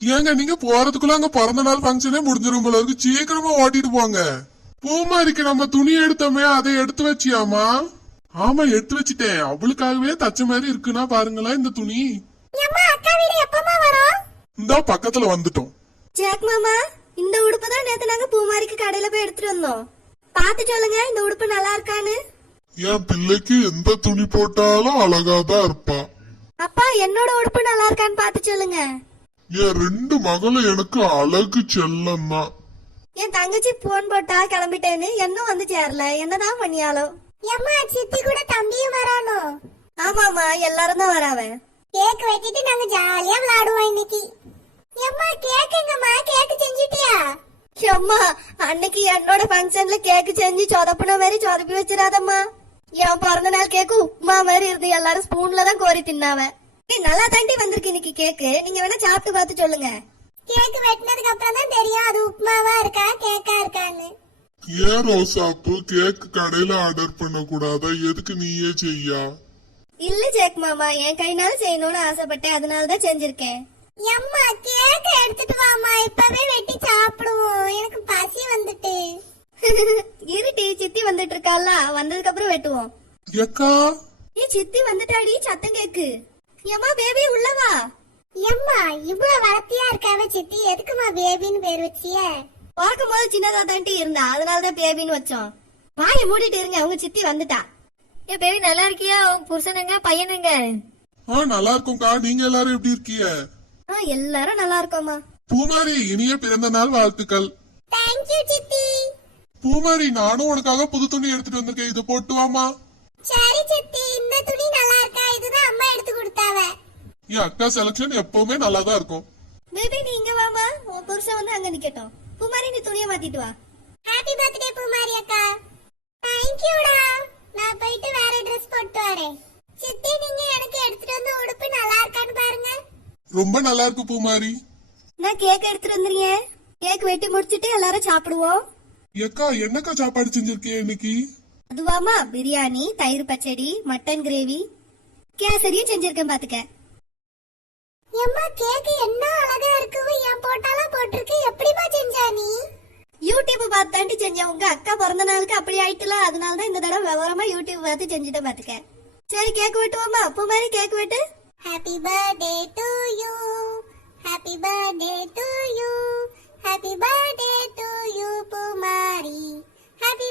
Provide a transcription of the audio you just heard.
ஏங்க நீங்க போறதுக்குள்ள அங்க பிறந்த நாள் ஃபங்க்ஷனே முடிஞ்சிரும் போல இருக்கு. சீக்கிரமா ஓட்டிட்டு போங்க. பூமாரிக்கு நம்ம துணி எடுத்தோமே, அதை எடுத்து வச்சியாமா? ஆமா எடுத்து வச்சிட்டேன். அவளுக்காகவே தச்ச மாதிரி இருக்குன்னா பாருங்களேன் இந்த துணி. இந்த பக்கத்துல வந்துட்டோம். ஜாக் மாமா, இந்த உடுப்பு தான் நேத்து நாங்க பூமாரிக்கு கடையில போய் எடுத்துட்டு வந்தோம். பாத்து சொல்லுங்க இந்த உடுப்பு நல்லா இருக்கான்னு. என் பிள்ளைக்கு எந்த துணி போட்டாலும் அழகாதான் இருப்பா. அப்பா என்னோட உடுப்பு நல்லா இருக்கான்னு பாத்து சொல்லுங்க. என் ரெண்டு மகளும் எனக்கு அழகு செல்லம் தான். என் தங்கச்சி போன் போட்டா கிளம்பிட்டேன்னு இன்னும் வந்து சேரல. என்னதான் பண்ணியாலோ. அம்மா சித்தி கூட தம்பியும் வரானோ? ஆமாமா எல்லாரும் தான் வராவ. கேக் வெட்டிட்டு நாங்க ஜாலியா விளையாடுவோம் இன்னைக்கு. அம்மா கேக் எங்கம்மா? கேக் செஞ்சுட்டியா? அம்மா அன்னைக்கு என்னோட ஃபங்க்ஷன்ல கேக்கு செஞ்சு சொதப்புன மாதிரி சொதப்பி வச்சிடாதம்மா. என் பிறந்த நாள் கேக்கு உப்புமா மாதிரி இருந்து எல்லாரும் ஸ்பூன்ல தான் கோரி தின்னாவ. நல்லா தாண்டி வந்திருக்கு இன்னைக்கு கேக்கு. நீங்க வேணா சாப்பிட்டு பார்த்து சொல்லுங்க. கேக் வெட்டினதுக்கு அப்புறம் தான் தெரியும் அது உப்புமாவா இருக்கா கேக்கா இருக்கான்னு. ஏன் ரோசாப்பு கேக் கடையில ஆர்டர் பண்ண கூடாதா? எதுக்கு நீயே செய்யா? இல்ல ஜேக் மாமா, என் கைனால செய்யணும்னு ஆசைப்பட்டேன், அதனாலதான் செஞ்சிருக்கேன். அம்மா கேக் எடுத்துட்டு வாமா, இப்பவே வெட்டி சாப்பிடுவோம். எனக்கு பசி வந்துட்டு. இருட்டி சித்தி வந்துட்டு இருக்கால, வந்ததுக்கு அப்புறம் வெட்டுவோம். ஏக்கா சித்தி வந்துட்டாடி, சத்தம் கேக்கு. ஏமா பேபி உள்ளவா. அம்மா இவ்வளவு வளர்த்தியா இருக்காவ சித்தி, எதுக்குமா பேபின்னு பேர் வச்சிய? பார்க்கும் போது சின்னதா தாண்டி இருந்தா, அதனாலதான் பேபின்னு வச்சோம். வாயை மூடிட்டு இருங்க, உங்க சித்தி வந்துட்டா. ஏ பேபி நல்லா இருக்கியா? உன் புருஷனுங்க பையனுங்க? நல்லா இருக்கும்க்கா. நீங்க எல்லாரும் எப்படி இருக்கீங்க? எல்லாரும் நல்லா இருக்கோமா. பூமாரி இனிய பிறந்த நாள் வாழ்த்துக்கள். தேங்க்யூ சித்தி. பூமாரி நானும் உனக்காக புது துணி எடுத்துட்டு வந்திருக்கேன், இதை போட்டு வாமா. சரி சித்தி, இந்த துணி நல்லா இருக்கா? இதுதான் அம்மா எடுத்து கொடுத்தாவ. என் அக்கா செலக்ஷன் எப்பவுமே நல்லாதான் இருக்கும். பேபி நீ இங்க வாமா, உன் புருஷன் வந்து அங்க நிக்கட்டும். பூமாரி நீ துணியை மாத்திட்டு வா. ஹாப்பி பர்த்டே பூமாரி அக்கா. தேங்க்யூடா. நான் போயிட்டு வேற ட்ரெஸ் போட்டு வரேன். சித்தி நீங்க எனக்கு எடுத்துட்டு வந்த உடுப்பு நல்லா இருக்கான்னு பாருங்க. ரொம்ப நல்லா இருக்கு பூமாரி. நான் கேக் எடுத்துட்டு வந்துறேன். கேக் வெட்டி முடிச்சிட்டு எல்லாரும் சாப்பிடுவோம். ஏக்கா என்னக்கா சாப்பாடு செஞ்சிருக்கீங்க இன்னைக்கு? அதுவாமா பிரியாணி, தயிர் பச்சடி, மட்டன் கிரேவி, கேசரியும் செஞ்சிருக்கேன் பாத்துக்க. அம்மா கேக் என்ன அழகா இருக்கு. ஏன் போட்டாலாம் போட்டிருக்கு. எப்படிமா செஞ்சா நீ? யூடியூப் பார்த்து தாண்டி செஞ்சேன். உங்க அக்கா பிறந்த நாளுக்கு அப்படி ஆயிட்டுல, அதனாலதான் இந்த தடவை விவரமா யூடியூப் பார்த்து செஞ்சுட்டேன் பாத்துக்க. சரி கேக் வெட்டுவோமா? அப்போ மாதிரி கேக் வெட்டு. Happy birthday to you, happy birthday to you, happy birthday to you Poomari, happy